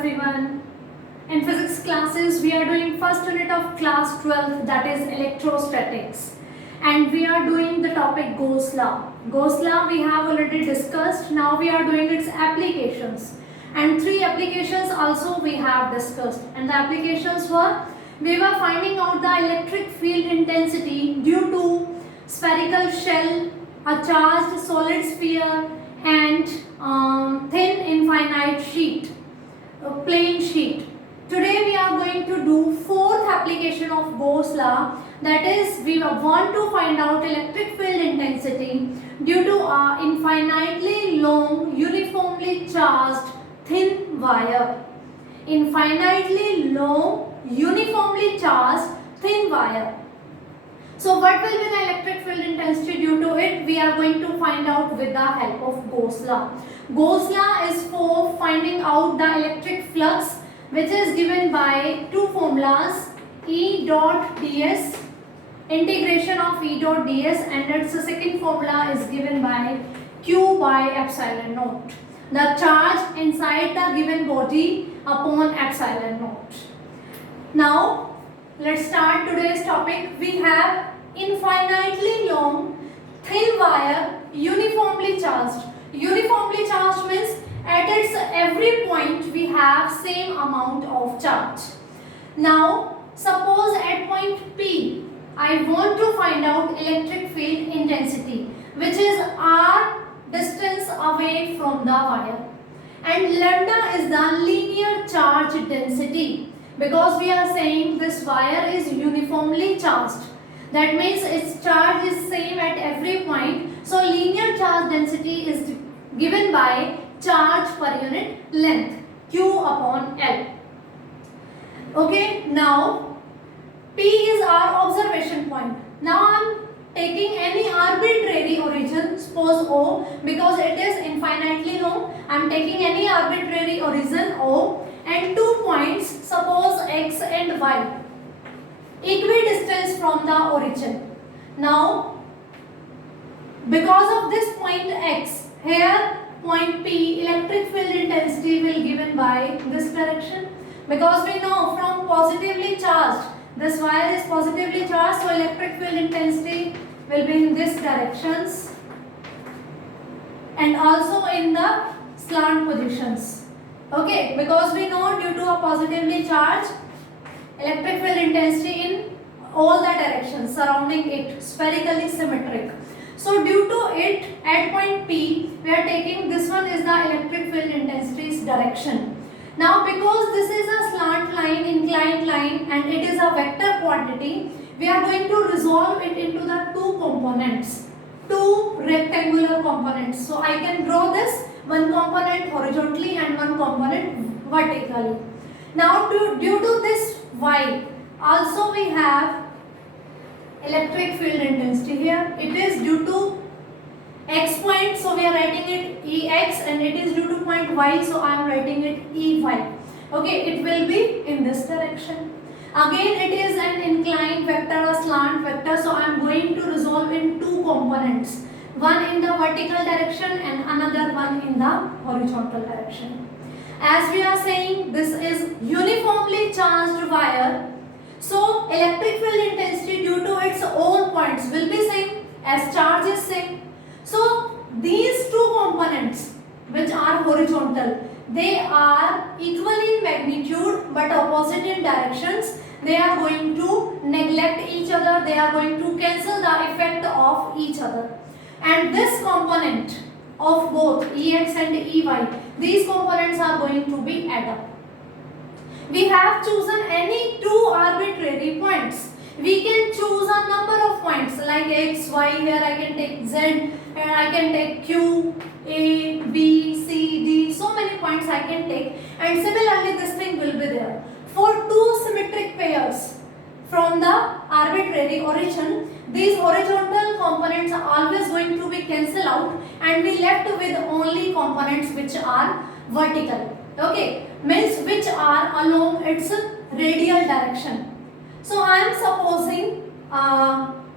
everyone. In physics classes, we are doing first unit of class 12, that is electrostatics. And we are doing the topic Gauss law. Gauss law we have already discussed. Now we are doing its applications. And 3 applications also we have discussed. And the applications were, we were finding out the electric field intensity due to spherical shell, a charged solid sphere, and thin infinite sheet, a plane sheet. Today we are going to do 4th application of Gauss law, that is we want to find out electric field intensity due to a infinitely long uniformly charged thin wire. Infinitely long uniformly charged thin wire. So what will be the electric field intensity due to it? We are going to find out with the help of Gauss law. Gauss law is for finding out the electric flux, which is given by 2 formulas, E dot ds, integration of E dot ds, and its second formula is given by Q by epsilon naught. The charge inside the given body upon epsilon naught. Now let's start today's topic. We have infinitely long thin wire uniformly charged. Uniformly charged means at its every point we have same amount of charge. Now suppose at point P I want to find out electric field intensity, which is r distance away from the wire, and lambda is the linear charge density, because we are saying this wire is uniformly charged. That means its charge is same at every point. So linear charge density is given by charge per unit length, Q upon L. Okay, now P is our observation point. Now I am taking any arbitrary origin, suppose O, because it is infinitely long. I am taking any arbitrary origin O and 2 points, suppose X and Y, equidistant from the origin. Now because of this point X, here point P, electric field intensity will given by this direction, because we know from positively charged, this wire is positively charged, so electric field intensity will be in this directions and also in the slant positions. Okay, because we know due to a positively charged, electric field intensity in all the directions surrounding it, spherically symmetric. So due to it, at point P, we are taking this one is the electric field intensity's direction. Now because this is a slant line, inclined line, and it is a vector quantity, we are going to resolve it into the 2 components, 2 rectangular components. So I can draw this, one component horizontally and one component vertically. Now due to this Y, also we have electric field intensity here. It is due to X point, so we are writing it Ex, and it is due to point Y, so I am writing it Ey. Okay, it will be in this direction. Again it is an inclined vector, a slant vector, so I am going to resolve in 2 components, one in the vertical direction and another one in the horizontal direction. As we are saying, this is uniformly charged wire, so electric field intensity due to its own points will be same as charge is same. So these 2 components which are horizontal, they are equal in magnitude but opposite in directions. They are going to neglect each other, they are going to cancel the effect of each other. And this component of both Ex and Ey, these components are going to be added up. We have chosen any 2 arbitrary points. We can choose a number of points like X, Y, here I can take Z, and I can take Q, A, B, C, D, so many points I can take, and similarly this thing will be there. For 2 symmetric pairs from the arbitrary origin, these horizontal components are always going to be cancelled out, and we left with only components which are vertical. Okay, means which are along its radial direction. So I am supposing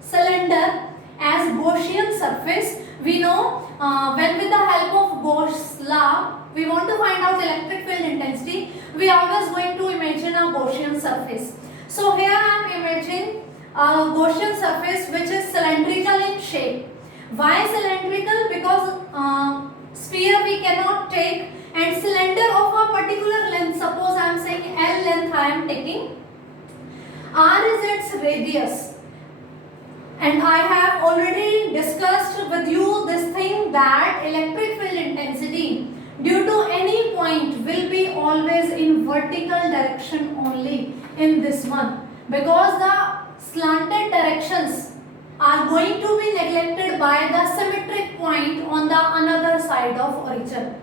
cylinder as Gaussian surface. We know when with the help of Gauss law, we want to find out electric field intensity, we are always going to imagine a Gaussian surface. So here I am imagining a Gaussian surface which is cylindrical in shape. Why cylindrical? Because sphere we cannot take, and cylinder of a particular length, suppose I am saying L length I am taking, R is its radius. And I have already discussed with you this thing that electric field intensity due to any point will be always in vertical direction only in this one, because the slanted directions are going to be neglected by the symmetric point on the another side of origin.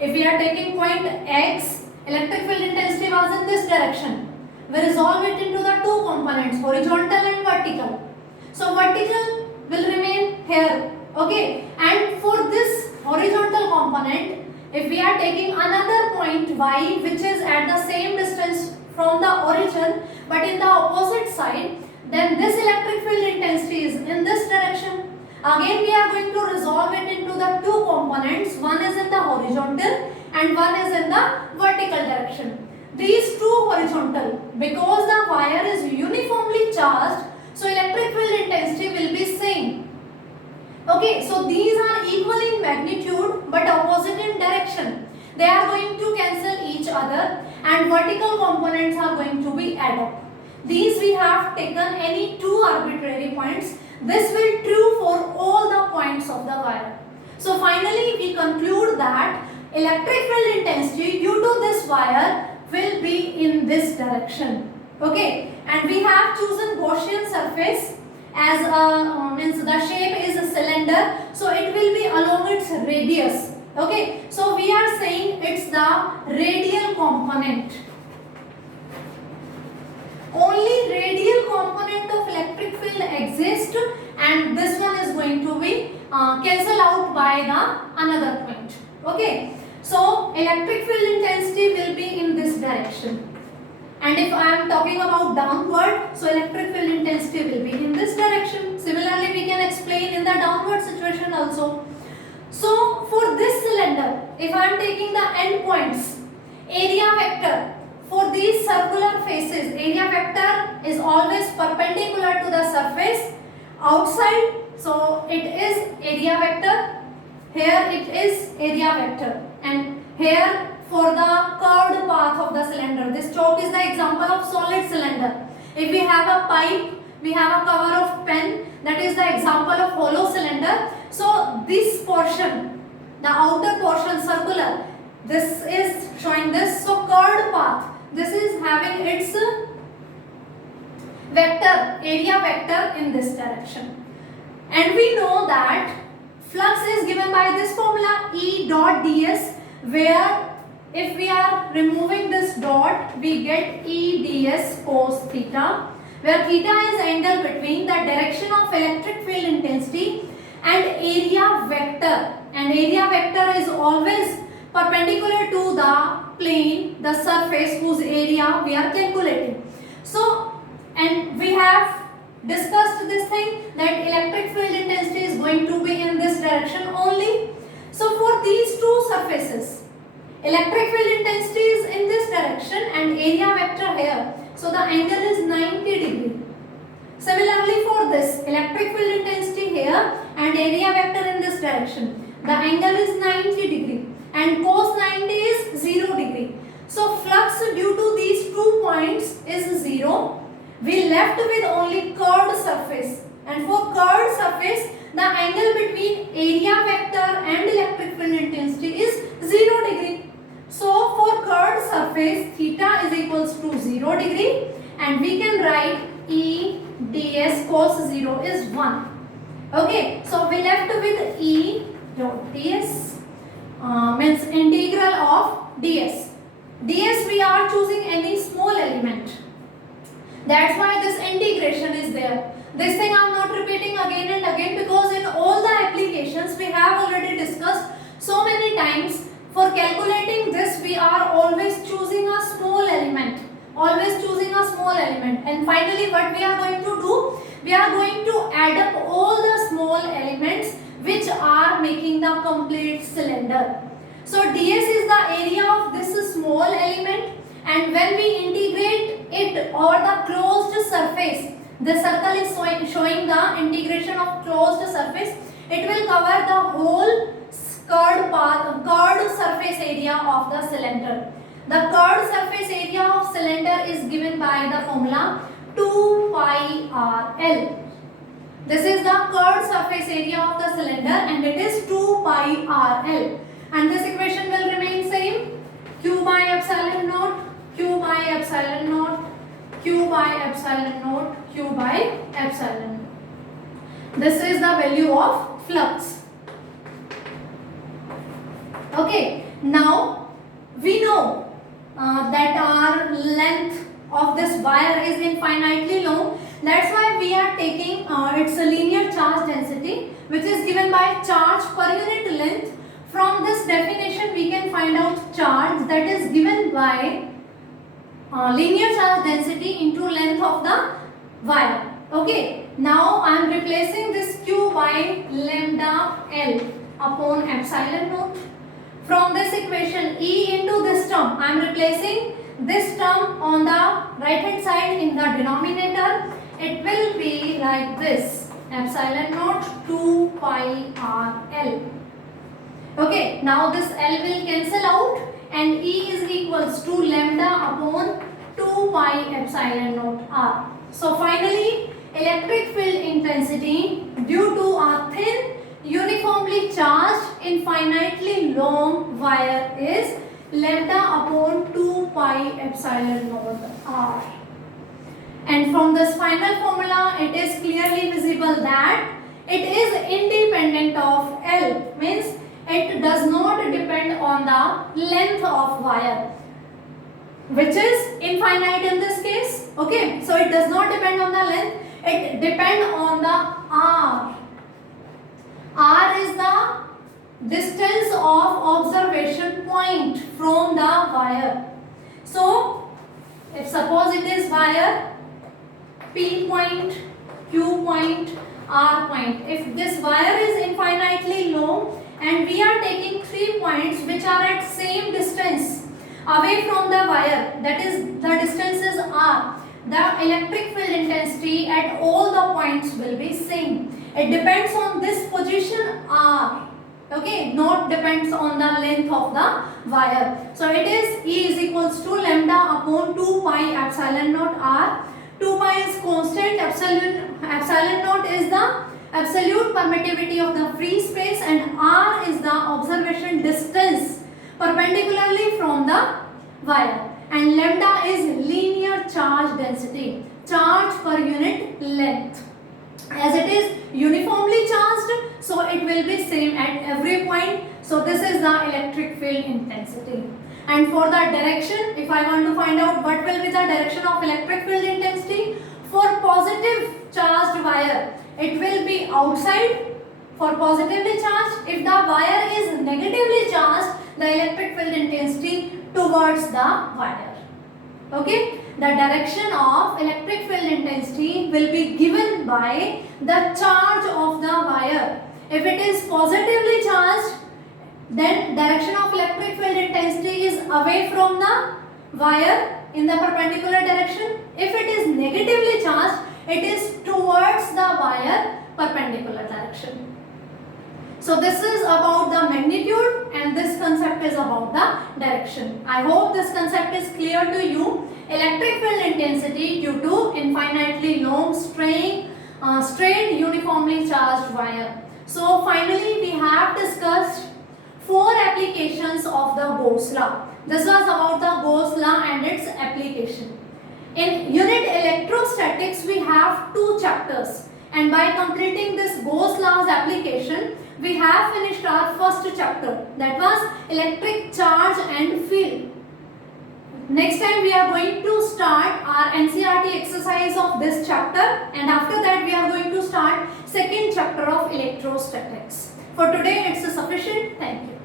If we are taking point X, electric field intensity was in this direction. We resolve it into the two components, horizontal and vertical. So vertical will remain here, okay, and for this horizontal component, if we are taking another point Y which is at the same distance from the origin but in the opposite side, then this electric field intensity is in this direction. Again we are going to resolve it into the two components, one is in the horizontal and one is in the vertical direction. These two horizontal, because the wire is uniformly charged, so electric field intensity will be same. Okay, so these are equal in magnitude but opposite in direction. They are going to cancel each other and vertical components are going to be added up. These we have taken any two arbitrary points. This will true for all the points of the wire. So finally we conclude that electric field intensity due to this wire will be in this direction. Okay, and we have chosen Gaussian surface as means the shape is a cylinder, so it will be along its radius. Okay, so we are saying it's the radial component. Only radial component of electric field exists, and this one is going to be cancelled out by the another point. Okay, so electric field intensity will be in this direction. And if I am talking about downward, so electric field intensity will be in this direction. Similarly, we can explain in the downward situation also. So for this cylinder, if I am taking the end points, area vector for these circular faces, area vector is always perpendicular to the surface outside. So it is area vector. Here it is area vector, and here for the curved path of the cylinder. This chalk is the example of solid cylinder. If we have a pipe, we have a cover of pen, that is the example of hollow cylinder. So this portion, the outer portion circular, this is showing this, so curved path. This is having its vector, area vector in this direction. And we know that flux is given by this formula E dot ds, where if we are removing this dot, we get E ds cos theta, where theta is angle between the direction of electric field intensity and area vector. And area vector is always perpendicular to the plane, the surface whose area we are calculating. So, and we have discussed this thing that electric field intensity is going to be in this direction only. So for these two surfaces, electric field intensity is in this direction and area vector here. So the angle is 90 degree. Similarly for this, electric field intensity here and area vector in this direction. The angle is 90 degree and cos 90 is 0 degree. So flux due to these 2 points is 0. We left with only curved surface, and for curved surface the angle between area vector and electric field intensity is 0 degree. So for curved surface theta is equals to 0 degree, and we can write E ds cos 0 is 1. Okay, so we left with E dot ds means integral of ds. ds we are choosing any small element. That's why this integration is there. This thing I am not repeating again and again, because in all the applications we have already discussed so many times. For calculating this, we are always choosing a small element. Always choosing a small element. And finally what we are going to do? We are going to add up all the small elements which are making the complete cylinder. So ds is the area of this small element, and when we integrate it over the closed surface, the circle is showing the integration of closed surface, it will cover the whole curved surface area of the cylinder. The curved surface area of cylinder is given by the formula 2 pi RL. This is the curved surface area of the cylinder and it is 2 pi RL. And this equation will remain same. Q by epsilon naught, Q by epsilon naught, Q by epsilon naught, Q by epsilon naught. This is the value of flux. Okay, now we know that our length of this wire is infinitely long. That's why we are taking its linear charge density, which is given by charge per unit length. From this definition we can find out charge, that is given by linear charge density into length of the wire. Okay, now I am replacing this Q by lambda L upon epsilon naught. From this equation, E into this term, I am replacing this term on the right hand side in the denominator. It will be like this, epsilon naught 2 pi RL. Okay, now this L will cancel out and E is equals to lambda upon 2 pi epsilon naught R. So finally, electric field intensity due to a thin, uniformly charged, infinitely long wire is lambda upon 2 pi epsilon naught R. And from this final formula, it is clearly visible that it is independent of L, means it does not depend on the length of wire, which is infinite in this case. Okay, so it does not depend on the length, it depends on the R. R is the distance of observation point from the wire. So, if suppose it is wire P point, Q point, R point. If this wire is infinitely long and we are taking 3 points which are at same distance away from the wire, that is the distance is R, the electric field intensity at all the points will be same. It depends on this position R, okay, not depends on the length of the wire. So it is E is equals to lambda upon 2 pi epsilon naught R. 2 pi is constant, epsilon naught is the absolute permittivity of the free space and R is the observation distance perpendicularly from the wire, and lambda is linear charge density, charge per unit length. As it is uniformly charged, so it will be same at every point. So this is the electric field intensity. And for the direction, if I want to find out what will be the direction of electric field intensity, for positive charged wire, it will be outside for positively charged. If the wire is negatively charged, the electric field intensity towards the wire. Okay, the direction of electric field intensity will be given by the charge of the wire. If it is positively charged, then direction of electric field intensity is away from the wire in the perpendicular direction. If it is negatively charged, it is towards the wire perpendicular direction. So this is about the magnitude and this concept is about the direction. I hope this concept is clear to you. Electric field intensity due to infinitely long straight uniformly charged wire. So finally we have discussed 4 applications of the Gauss law. This was about the Gauss law and its application. In unit electrostatics we have 2 chapters, and by completing this Gauss law's application we have finished our first chapter, that was electric charge and field. Next time we are going to start our NCERT exercise of this chapter, and after that we are going to start second chapter of electrostatics. For today it's sufficient. Thank you.